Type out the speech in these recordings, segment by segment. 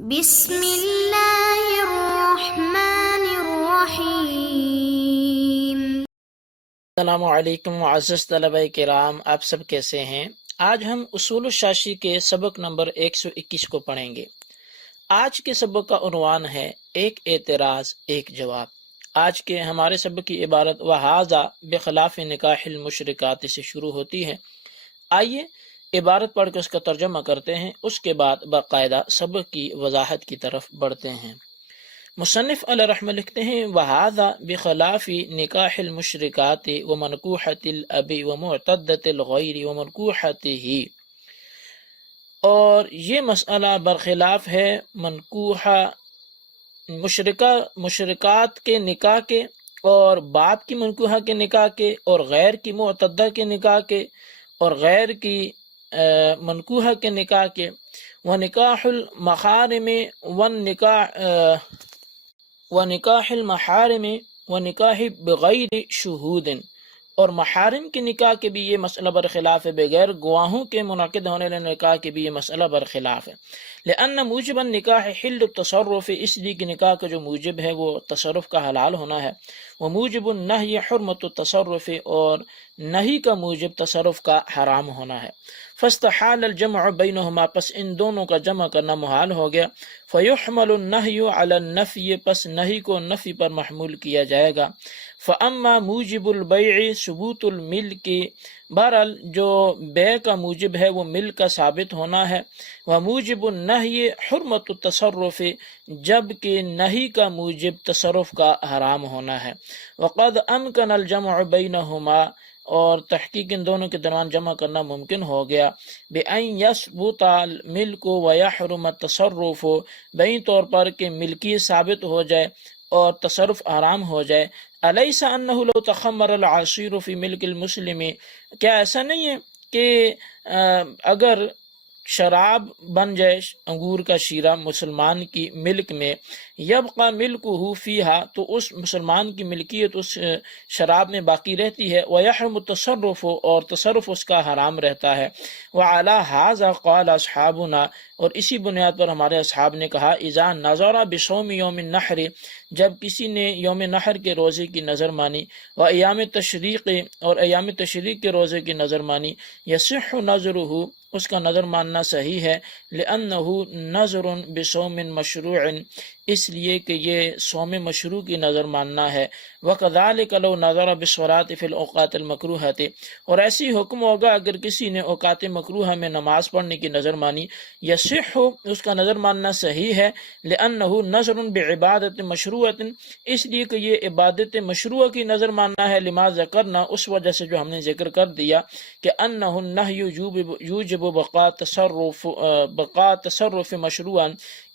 بسم اللہ الرحمن الرحیم۔ السلام علیکم معزز طلبہ کرام، آپ سب کیسے ہیں؟ آج ہم اصول الشاشی کے سبق نمبر 121 کو پڑھیں گے۔ آج کے سبق کا عنوان ہے ایک اعتراض ایک جواب۔ آج کے ہمارے سبق کی عبارت وَهَذَا بِخِلَافِ نِکَاحِ الْمُشْرِكَاتِ سے شروع ہوتی ہے۔ آئیے عبارت پڑھ کے اس کا ترجمہ کرتے ہیں، اس کے بعد باقاعدہ سبق کی وضاحت کی طرف بڑھتے ہیں۔ مصنف علیہ رحمہ لکھتے ہیں وَهَذَا بِخِلَافِ نِکَاحِ الْمُشْرِكَاتِ وَمَنْكُوحَةِ الْأَبِ وَمُعْتَدَّةِ الْغَيْرِ وَمَنْكُوحَتِهِ، اور یہ مسئلہ برخلاف ہے منکوحہ مشرکات کے نکاح کے، اور باپ کی منکوحہ کے نکاح کے، اور غیر کی معتدہ کے نکاح کے، اور غیر کی منکوحہ کے نکاح کے۔ وَنِکَاحُ الْمَحَارِمِ وَنِکَاحِ الْمَحَارِمِ وَنِکَاحِ بِغَيْرِ شُهُودٍ، اور محارم کے نکاح کے بھی یہ مسئلہ برخلاف ہے، بغیر گواہوں کے منعقد ہونے والے نکاح کے بھی یہ مسئلہ برخلاف ہے۔ لأن موجب النکاح حل التصرف، اس لیے کہ نکاح کا جو موجب ہے وہ تصرف کا حلال ہونا ہے۔ وموجب النہی حرمت التصرف، اور نہی کا موجب تصرف کا حرام ہونا ہے۔ فاستحال الجمع بینہما، پس ان دونوں کا جمع کرنا محال ہو گیا۔ فیحمل النہی علی النفی، پس نہی کو نفی پر محمول کیا جائے گا۔ فاما موجب البیع ثبوت الملک، بہرحال جو بیع کا موجب ہے وہ ملک کا ثابت ہونا ہے۔ وموجب النہی حرمت التصرف، جبکہ نہی کا موجب تصرف کا حرام ہونا ہے۔ وقد امکن الجمع بینہما، اور تحقیق ان دونوں کے درمیان جمع کرنا ممکن ہو گیا۔ بِأَن يَثْبُتَ الْمِلْكُ وَيَحْرُمَ التَّصَرُّفُ، بین طور پر کہ ملکی ثابت ہو جائے اور تصرف حرام ہو جائے۔ أَلَيْسَ أَنَّهُ لَوْ تَخَمَّرَ الْعَصِيرُ فِي مِلْكِ الْمُسْلِمِ، کیا ایسا نہیں ہے کہ اگر شراب بن جائے انگور کا شیرہ مسلمان کی ملک میں، یبقى ملکہ فیہا، تو اس مسلمان کی ملکیت اس شراب میں باقی رہتی ہے۔ ویحرم التصرف، اور تصرف اس کا حرام رہتا ہے۔ وعلی ھذا قال اصحابنا، اور اسی بنیاد پر ہمارے اصحاب نے کہا اذا نظر بصوم یوم النحر، جب کسی نے یوم نحر کے روزے کی نظر مانی، و ایام تشریق، اور ایام تشریق کے روزے کی نظر مانی، یصح نظرہ، اس کا نظر ماننا صحیح ہے۔ لأنہ نظر بصوم مشروع، اس لیے کہ یہ صوم مشروع کی نظر ماننا ہے۔ وکذالک لو نظر بالصلاۃ فی الاوقات المکروہۃ، اور ایسی حکم ہوگا اگر کسی نے اوقات مکروہہ میں نماز پڑھنے کی نظر مانی، یصح، اس کا نظر ماننا صحیح ہے۔ لأنہ نظر بعبادت مشروعۃ، اس لیے کہ یہ عبادت مشروع کی نظر ماننا ہے۔ لما ذکرنا، اس وجہ سے جو ہم نے ذکر کر دیا کہ انہ النہی یوجب بقاء تصرف مشروعا،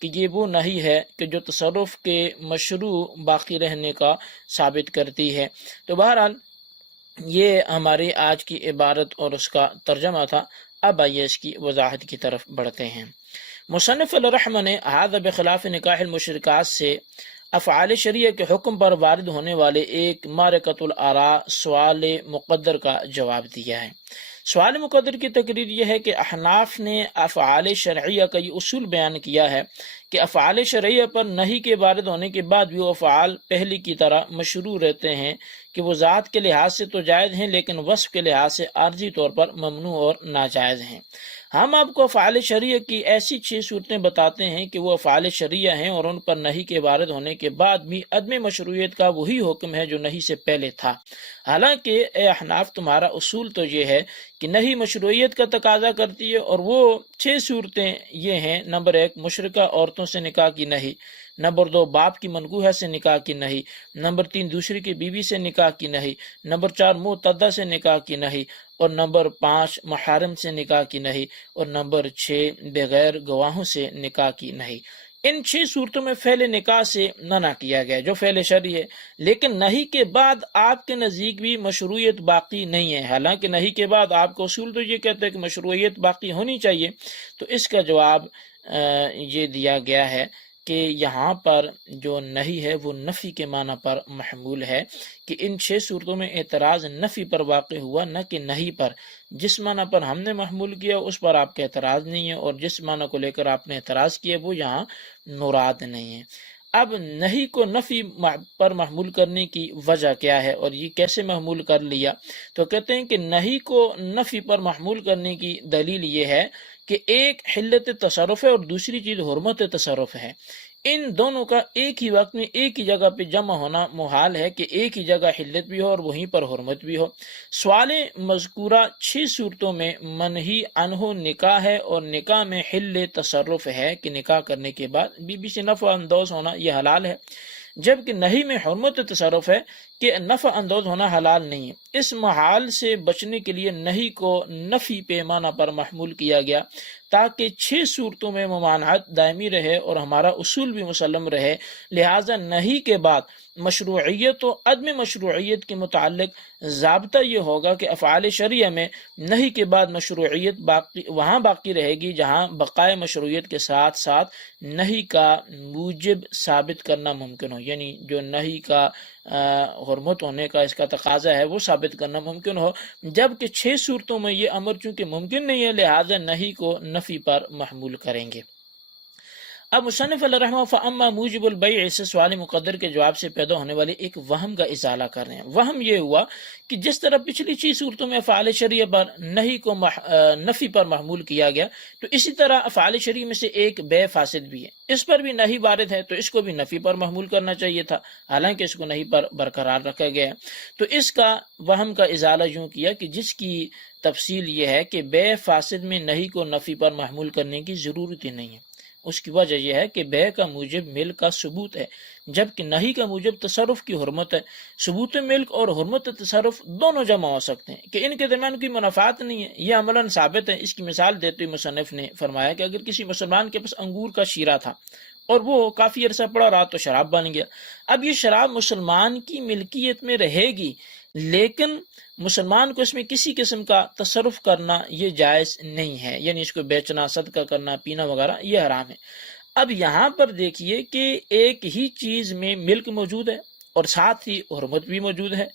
کہ یہ وہ نہیں ہے کہ جو تصرف کے مشروع باقی رہنے کا ثابت کرتی ہے۔ تو بہرحال یہ ہماری آج کی عبارت اور اس کا ترجمہ تھا۔ اب آئیے اس کی وضاحت کی طرف بڑھتے ہیں۔ مصنف علیہ رحمہ نے ھذا بخلاف نکاح المشرکات سے افعال شریعہ کے حکم پر وارد ہونے والے ایک معرکۃ الآراء سوال مقدر کا جواب دیا ہے۔ سوال مقدر کی تقریر یہ ہے کہ احناف نے افعال شرعیہ کا یہ اصول بیان کیا ہے کہ افعال شرعیہ پر نہی کے وارد ہونے کے بعد بھی وہ افعال پہلی کی طرح مشروع رہتے ہیں کہ وہ ذات کے لحاظ سے تو جائز ہیں لیکن وصف کے لحاظ سے عارضی طور پر ممنوع اور ناجائز ہیں۔ ہم آپ کو افعال شرعیہ کی ایسی 6 صورتیں بتاتے ہیں کہ وہ افعال شرعیہ ہیں اور ان پر نہی کے وارد ہونے کے بعد بھی عدم مشروعیت کا وہی حکم ہے جو نہی سے پہلے تھا۔ حالانکہ اے احناف، تمہارا اصول تو یہ ہے کہ نہی مشروعیت کا تقاضا کرتی ہے، اور وہ 6 صورتیں یہ ہیں: نمبر 1 مشرکہ عورتوں سے نکاح کی نہی، نمبر 2 باپ کی منکوحہ سے نکاح کی نہی، نمبر 3 دوسری کی بیوی سے نکاح کی نہی، نمبر 4 معتدہ سے نکاح کی نہی، اور نمبر 5 محارم سے نکاح کی نہی، اور نمبر 6 بغیر گواہوں سے نکاح کی نہی۔ ان 6 صورتوں میں فعل نکاح سے منع کیا گیا جو فعل شرعی ہے، لیکن نہی کے بعد آپ کے نزدیک بھی مشروعیت باقی نہیں ہے۔ حالانکہ نہی کے بعد آپ کا اصول تو یہ کہتا ہے کہ مشروعیت باقی ہونی چاہیے، تو اس کا جواب یہ دیا گیا ہے کہ یہاں پر جو نہیں ہے وہ نفی کے معنی پر محمول ہے، کہ ان 6 صورتوں میں اعتراض نفی پر واقع ہوا نہ کہ نہیں پر۔ جس معنی پر ہم نے محمول کیا اس پر آپ کا اعتراض نہیں ہے، اور جس معنی کو لے کر آپ نے اعتراض کیا وہ یہاں مراد نہیں ہے۔ اب نہیں کو نفی پر محمول کرنے کی وجہ کیا ہے اور یہ کیسے محمول کر لیا؟ تو کہتے ہیں کہ نہیں کو نفی پر محمول کرنے کی دلیل یہ ہے کہ ایک حلت تصرف ہے اور دوسری چیز حرمت تصرف ہے۔ ان دونوں کا ایک ہی وقت میں ایک ہی جگہ پہ جمع ہونا محال ہے کہ ایک ہی جگہ حلت بھی ہو اور وہیں پر حرمت بھی ہو۔ سوال مذکورہ 6 صورتوں میں منہی عنہ نکاح ہے، اور نکاح میں حل تصرف ہے کہ نکاح کرنے کے بعد بیوی سے نفع اندوز ہونا یہ حلال ہے، جبکہ نہیں میں حرمت تصرف ہے کہ نفع اندوز ہونا حلال نہیں ہے۔ اس محال سے بچنے کے لیے نہیں کو نفی پیمانہ پر محمول کیا گیا تاکہ 6 صورتوں میں ممانعت دائمی رہے اور ہمارا اصول بھی مسلم رہے۔ لہٰذا نہیں کے بعد مشروعیت و عدم مشروعیت کے متعلق ضابطہ یہ ہوگا کہ افعال شرعیہ میں نہیں کے بعد مشروعیت وہاں باقی رہے گی جہاں بقائے مشروعیت کے ساتھ ساتھ نہیں کا موجب ثابت کرنا ممکن ہو، یعنی جو نہیں کا حرمت ہونے کا اس کا تقاضا ہے وہ ثابت کرنا ممکن ہو، جبکہ 6 صورتوں میں یہ امر چونکہ ممکن نہیں ہے لہٰذا نہیں کو نفی پر محمول کریں گے۔ اب مصنف علیہ رحمہ فاما موجب البیع سے سوال مقدر کے جواب سے پیدا ہونے والے ایک وہم کا ازالہ کر رہے ہیں۔ وہم یہ ہوا کہ جس طرح پچھلی 6 صورتوں میں افعال شرعیہ پر نہیں کو نفی پر محمول کیا گیا، تو اسی طرح افعال شرعیہ میں سے ایک بے فاسد بھی ہے، اس پر بھی نہیں وارد ہے تو اس کو بھی نفی پر محمول کرنا چاہیے تھا، حالانکہ اس کو نہیں پر برقرار رکھا گیا ہے۔ تو اس کا وہم کا ازالہ یوں کیا کہ جس کی تفصیل یہ ہے کہ بے فاسد میں نہیں کو نفی پر محمول کرنے کی ضرورت ہی نہیں ہے۔ اس کی وجہ یہ ہے کہ بے کا موجب ملک کا ثبوت ہے، جبکہ نہیں کا موجب تصرف کی حرمت ہے۔ ثبوت ملک اور حرمت تصرف دونوں جمع ہو سکتے ہیں کہ ان کے درمیان کوئی منافعات نہیں ہے، یہ عملاً ثابت ہے۔ اس کی مثال دیتے ہوئے مصنف نے فرمایا کہ اگر کسی مسلمان کے پاس انگور کا شیرہ تھا اور وہ کافی عرصہ پڑا رہا تو شراب بن گیا، اب یہ شراب مسلمان کی ملکیت میں رہے گی لیکن مسلمان کو اس میں کسی قسم کا تصرف کرنا یہ جائز نہیں ہے، یعنی اس کو بیچنا، صدقہ کرنا، پینا وغیرہ یہ حرام ہے۔ اب یہاں پر دیکھیے کہ ایک ہی چیز میں ملک موجود ہے اور ساتھ ہی حرمت بھی موجود ہے،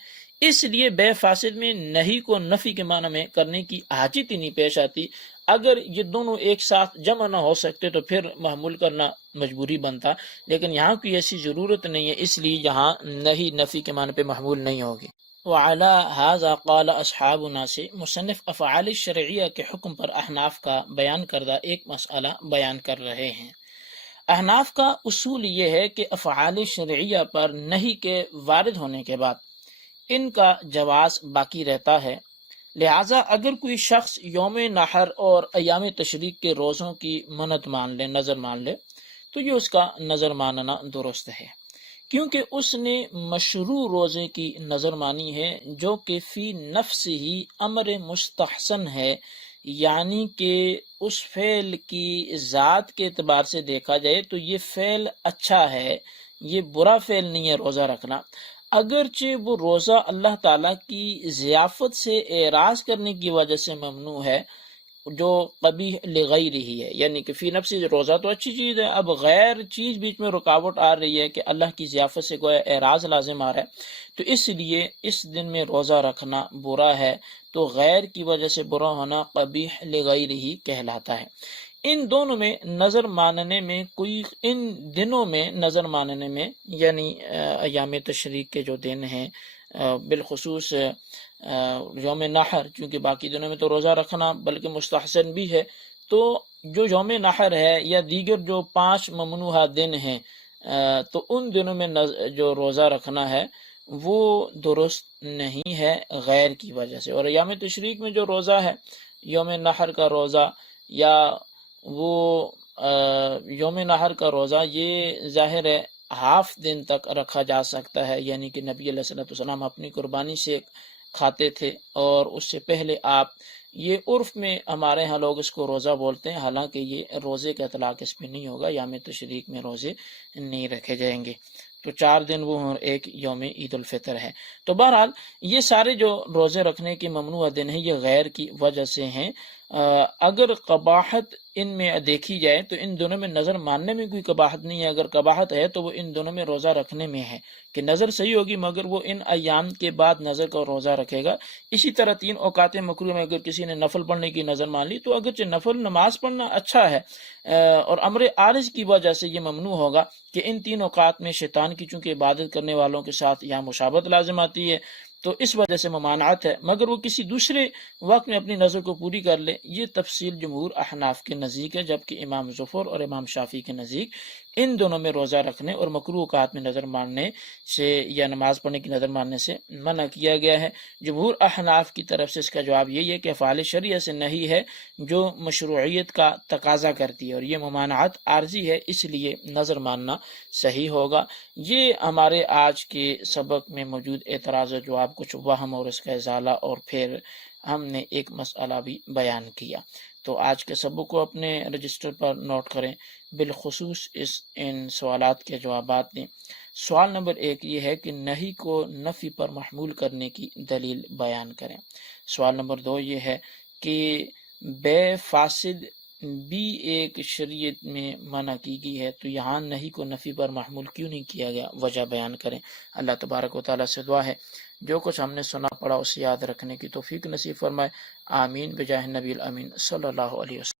اس لیے بے فاسد میں نہیں کو نفی کے معنی میں کرنے کی حاجت ہی نہیں پیش آتی۔ اگر یہ دونوں ایک ساتھ جمع نہ ہو سکتے تو پھر محمول کرنا مجبوری بنتا، لیکن یہاں کوئی ایسی ضرورت نہیں ہے، اس لیے یہاں نہیں نفی کے معنی پہ محمول نہیں ہوگی۔ وعلى هذا قال اصحابنا سے مصنف افعال شرعیہ کے حکم پر احناف کا بیان کردہ ایک مسئلہ بیان کر رہے ہیں۔ احناف کا اصول یہ ہے کہ افعال شرعیہ پر نہیں کے وارد ہونے کے بعد ان کا جواز باقی رہتا ہے، لہٰذا اگر کوئی شخص یوم نحر اور ایام تشریق کے روزوں کی منت مان لے، نظر مان لے، تو یہ اس کا نظر ماننا درست ہے، کیونکہ اس نے مشروع روزے کی نظر مانی ہے جو کہ فی نفس ہی امر مستحسن ہے، یعنی کہ اس فعل کی ذات کے اعتبار سے دیکھا جائے تو یہ فعل اچھا ہے، یہ برا فعل نہیں ہے روزہ رکھنا، اگرچہ وہ روزہ اللہ تعالیٰ کی ضیافت سے اعراض کرنے کی وجہ سے ممنوع ہے جو قبیح لغیر ہی ہے، یعنی کہ فی نفسی روزہ تو اچھی چیز ہے، اب غیر چیز بیچ میں رکاوٹ آ رہی ہے کہ اللہ کی ضیافت سے گویا اعراض لازم آ رہا ہے، تو اس لیے اس دن میں روزہ رکھنا برا ہے، تو غیر کی وجہ سے برا ہونا قبیح لغیر ہی کہلاتا ہے۔ ان دونوں میں نظر ماننے میں کوئی، ان دنوں میں نظر ماننے میں یعنی ایام تشریق کے جو دن ہیں، بالخصوص یوم نحر، چونکہ باقی دنوں میں تو روزہ رکھنا بلکہ مستحسن بھی ہے، تو جو یوم نحر ہے یا دیگر جو 5 ممنوعہ دن ہیں تو ان دنوں میں جو روزہ رکھنا ہے وہ درست نہیں ہے غیر کی وجہ سے۔ اور ایام تشریق میں جو روزہ ہے، یوم نحر کا روزہ یا وہ یوم نحر کا روزہ، یہ ظاہر ہے ہاف دن تک رکھا جا سکتا ہے، یعنی کہ نبی علیہ السلام اپنی قربانی سے کھاتے تھے اور اس سے پہلے آپ، یہ عرف میں ہمارے ہاں لوگ اس کو روزہ بولتے ہیں، حالانکہ یہ روزے کا اطلاق اس پہ نہیں ہوگا، یوم تشریق میں روزے نہیں رکھے جائیں گے، تو 4 دن وہ اور ایک یوم عید الفطر ہے۔ تو بہرحال یہ سارے جو روزے رکھنے کے ممنوع دن ہیں یہ غیر کی وجہ سے ہیں، اگر قباحت ان میں دیکھی جائے تو ان دونوں میں نظر ماننے میں کوئی قباحت نہیں ہے، اگر قباحت ہے تو وہ ان دونوں میں روزہ رکھنے میں ہے کہ نظر صحیح ہوگی مگر وہ ان ایام کے بعد نظر کا روزہ رکھے گا۔ اسی طرح 3 اوقات مکروہ میں اگر کسی نے نفل پڑھنے کی نظر مان لی تو اگرچہ نفل نماز پڑھنا اچھا ہے اور امر عارض کی وجہ سے یہ ممنوع ہوگا کہ ان 3 اوقات میں شیطان کی چونکہ عبادت کرنے والوں کے ساتھ یہاں مشابہت لازم آتی ہے تو اس وجہ سے ممانعت ہے، مگر وہ کسی دوسرے وقت میں اپنی نظر کو پوری کر لے۔ یہ تفصیل جمہور احناف کے نزدیک ہے، جبکہ امام ظفر اور امام شافعی کے نزدیک ان دونوں میں روزہ رکھنے اور مکروہ اوقات میں نظر ماننے سے یا نماز پڑھنے کی نظر ماننے سے منع کیا گیا ہے۔ جمہور احناف کی طرف سے اس کا جواب یہی ہے کہ افعال شرعیہ سے نہیں ہے جو مشروعیت کا تقاضا کرتی ہے اور یہ ممانعت عارضی ہے، اس لیے نظر ماننا صحیح ہوگا۔ یہ ہمارے آج کے سبق میں موجود اعتراض و جواب، کچھ وہم اور اس کا ازالہ، اور پھر ہم نے ایک مسئلہ بھی بیان کیا۔ تو آج کے سبق کو اپنے رجسٹر پر نوٹ کریں، بالخصوص ان سوالات کے جوابات دیں۔ سوال نمبر 1 یہ ہے کہ نہی کو نفی پر محمول کرنے کی دلیل بیان کریں۔ سوال نمبر 2 یہ ہے کہ بے فاسد بھی ایک شریعت میں منع کی گئی ہے تو یہاں نہی کو نفی پر محمول کیوں نہیں کیا گیا، وجہ بیان کریں۔ اللہ تبارک و تعالیٰ سے دعا ہے جو کچھ ہم نے سنا پڑا اسے یاد رکھنے کی توفیق نصیب فرمائے، آمین بجاہ نبی الامین صلی اللہ علیہ وسلم۔